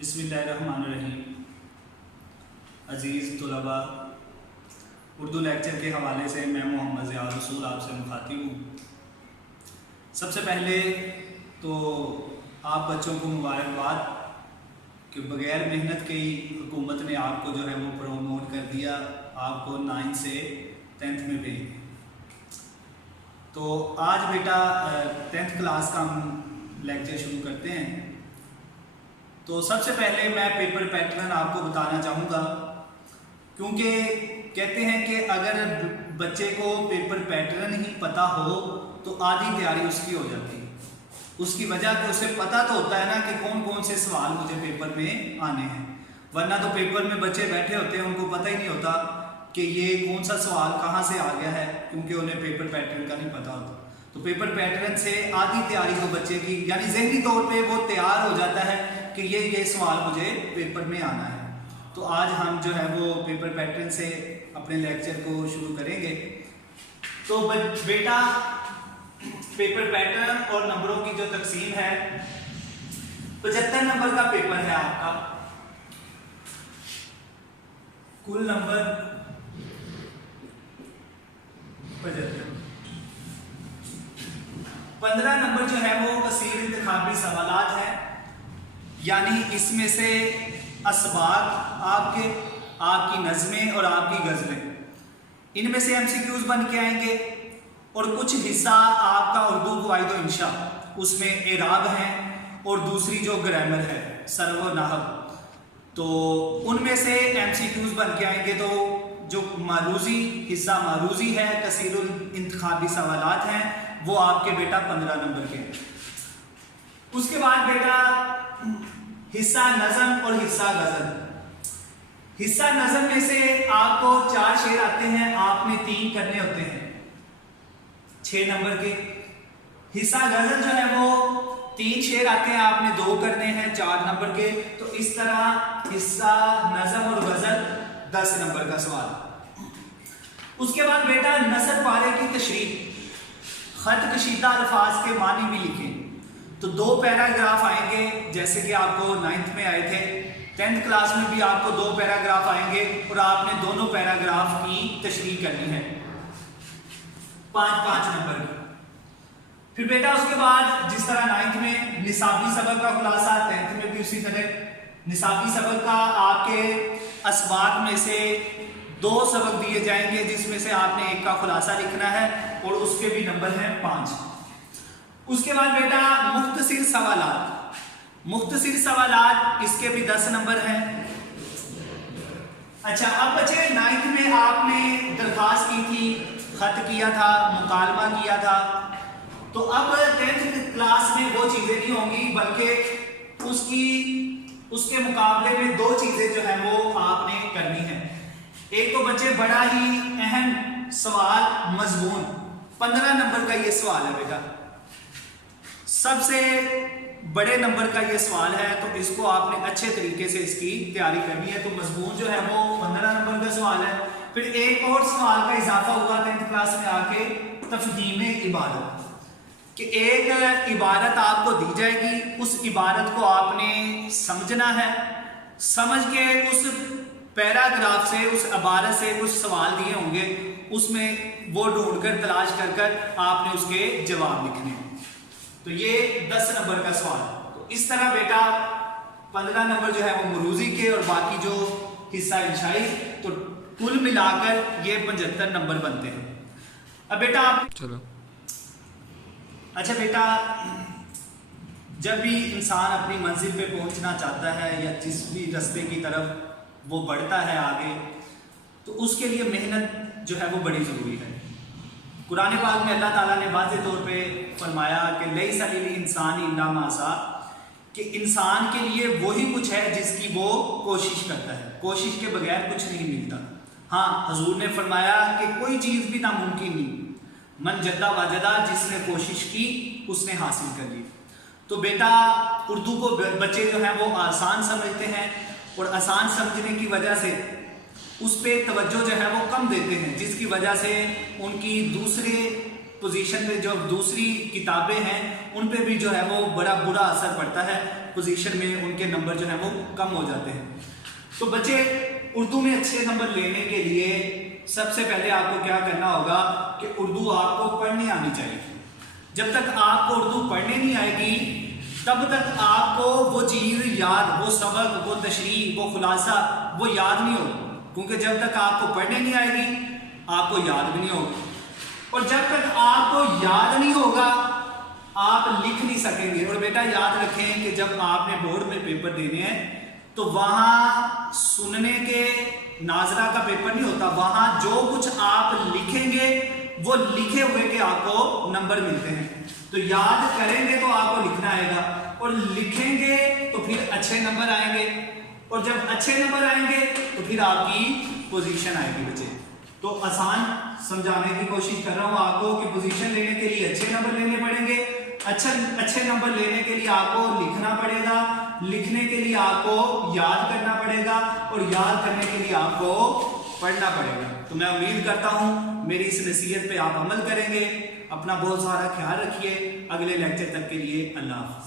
बिस्मिल्लाहिर्रहमानिर्रहीम। अज़ीज़ तुलबा, उर्दू लेक्चर के हवाले से मैं मोहम्मद ज़ियाद रसूल आपसे मुखातिब हूँ। सबसे पहले तो आप बच्चों को मुबारकबाद कि बग़ैर मेहनत के ही हुकूमत ने आपको जो है वो प्रमोट कर दिया, आपको 9 से 10th में भेज दिया। तो आज बेटा 10th क्लास का हम लेक्चर शुरू करते हैं। तो सबसे पहले मैं पेपर पैटर्न आपको बताना चाहूँगा, क्योंकि कहते हैं कि अगर बच्चे को पेपर पैटर्न ही पता हो तो आधी तैयारी उसकी हो जाती है। उसकी वजह कि उसे पता तो होता है ना कि कौन कौन से सवाल मुझे पेपर में आने हैं, वरना तो पेपर में बच्चे बैठे होते हैं, उनको पता ही नहीं होता कि ये कौन सा सवाल कहाँ से आ गया है, क्योंकि उन्हें पेपर पैटर्न का नहीं पता होता। तो पेपर पैटर्न से आधी तैयारी तो बच्चे की, यानी ज़हनी तौर पे वो तैयार हो जाता है कि ये सवाल मुझे पेपर में आना है। तो आज हम जो है वो पेपर पैटर्न से अपने लेक्चर को शुरू करेंगे। तो बेटा पेपर पैटर्न और नंबरों की जो तकसीम है, 75 नंबर का पेपर है आपका। कुल नंबर 75। 15 नंबर जो है वो कसीर इंतखाबी सवालात है, यानी इसमें से असबाक आपकी नज़में और आपकी गज़लें, इनमें से एमसीक्यूज बन के आएंगे। और कुछ हिस्सा आपका उर्दू क़वाइद व इंशा, उसमें एराब है और दूसरी जो ग्रामर है सर्व व नाहव, तो उनमें से एमसीक्यूज बन के आएंगे। तो जो मारूजी हिस्सा मारूजी है, कसीरुल इंतखाबी सवालात हैं, वो आपके बेटा 15 नंबर के हैं। उसके बाद बेटा हिस्सा नज़म और हिस्सा गज़ल। हिस्सा नज़म में से आपको 4 शेर आते हैं, आपने 3 करने होते हैं 6 नंबर के। हिस्सा गज़ल जो है वो 3 शेर आते हैं, आपने 2 करने हैं 4 नंबर के। तो इस तरह हिस्सा नज़म और गज़ल 10 नंबर का सवाल। उसके बाद बेटा नसर पारे की तशरीह, खत कशीदा अल्फाज के मानी भी लिखें। तो 2 पैराग्राफ आएंगे, जैसे कि आपको 9th में आए थे, 10th क्लास में भी आपको 2 पैराग्राफ आएंगे और आपने दोनों पैराग्राफ की तशरीह करनी है 5-5 नंबर की। फिर बेटा उसके बाद जिस तरह 9th में निसाबी सबक का खुलासा, 10th में भी उसी तरह निसाबी सबक का आपके असबाक में से 2 सबक दिए जाएंगे, जिसमें से आपने 1 का खुलासा लिखना है और उसके भी नंबर हैं 5। उसके बाद बेटा मुख्तसिर सवालात, मुख्तसिर सवालात इसके भी 10 नंबर हैं। अच्छा, अब बचे 9th में आपने दरखास्त की थी, खत किया था, मुकालमा किया था। तो अब 10th क्लास में वो चीजें नहीं होंगी, बल्कि उसके मुकाबले में 2 चीजें जो है वो आपने करनी है। एक तो बच्चे बड़ा ही अहम सवाल मजमून, 15 नंबर का ये सवाल है बेटा, सबसे बड़े नंबर का ये सवाल है, तो इसको आपने अच्छे तरीके से इसकी तैयारी करनी है। तो मजमून जो है वो 15 नंबर का सवाल है। फिर एक और सवाल का इजाफा हुआ 10th क्लास में आके, तफहीम इबारत, कि एक इबारत आपको दी जाएगी, उस इबारत को आपने समझना है, समझ के उस पैराग्राफ से, उस इबारत से कुछ सवाल दिए होंगे, उसमें वो ढूंढकर तलाश कर आपने उसके जवाब लिखने। तो ये 10 नंबर का सवाल। तो इस तरह बेटा 15 नंबर जो है वो मरूजी के और बाकी जो हिस्सा इंशाई, तो कुल मिलाकर ये 75 नंबर बनते हैं। अब बेटा आप चलो, अच्छा बेटा, जब भी इंसान अपनी मंजिल पे पहुंचना चाहता है या जिस भी रास्ते की तरफ वो बढ़ता है आगे, तो उसके लिए मेहनत जो है वो बड़ी ज़रूरी है। कुरान पाक में अल्लाह ताला ने वाज़ेह तौर पे फरमाया कि लैसा लिल इंसानी इल्ला मा सा, कि इंसान के लिए वही कुछ है जिसकी वो कोशिश करता है, कोशिश के बगैर कुछ नहीं मिलता। हाँ, हजूर ने फरमाया कि कोई चीज़ भी नामुमकिन नहीं, मन जद्दा वाजदा, जिसने कोशिश की उसने हासिल कर ली। तो बेटा उर्दू को बच्चे जो हैं वो आसान समझते हैं और आसान समझने की वजह से उस पर तवज्जो जो है वो कम देते हैं, जिसकी वजह से उनकी दूसरे पोजीशन पे जो दूसरी किताबें हैं उन पे भी जो है वो बड़ा बुरा असर पड़ता है। पोजीशन में उनके नंबर जो है वो कम हो जाते हैं। तो बच्चे उर्दू में अच्छे नंबर लेने के लिए सबसे पहले आपको क्या करना होगा कि उर्दू आपको पढ़नी आनी चाहिए। जब तक आपको उर्दू पढ़ने नहीं आएगी तब तक आपको वो चीज याद, वो सबक, वो तशरीह, वो खुलासा वो याद नहीं होगा, क्योंकि जब तक आपको पढ़ने नहीं आएगी आपको याद भी नहीं होगा, और जब तक आपको याद नहीं होगा आप लिख नहीं सकेंगे। और बेटा याद रखें कि जब आपने बोर्ड में पेपर देने हैं तो वहां सुनने के नाजरा का पेपर नहीं होता, वहां जो कुछ आप लिखेंगे वो लिखे हुए के आपको नंबर मिलते हैं। तो याद करेंगे तो आपको लिखना आएगा, और लिखेंगे तो फिर अच्छे नंबर आएंगे, और जब अच्छे नंबर आएंगे तो फिर आपकी पोजीशन आएगी बच्चे। तो आसान समझाने की कोशिश कर रहा हूं आपको कि पोजीशन लेने के लिए अच्छे नंबर लेने पड़ेंगे, अच्छे नंबर लेने के लिए आपको लिखना पड़ेगा, लिखने के लिए आपको याद करना पड़ेगा, और याद करने के लिए आपको पढ़ना पड़ेगा। तो मैं उम्मीद करता हूं मेरी इस नसीहत पे आप अमल करेंगे। अपना बहुत सारा ख्याल रखिए। अगले लेक्चर तक के लिए अल्लाह हाफ़िज़।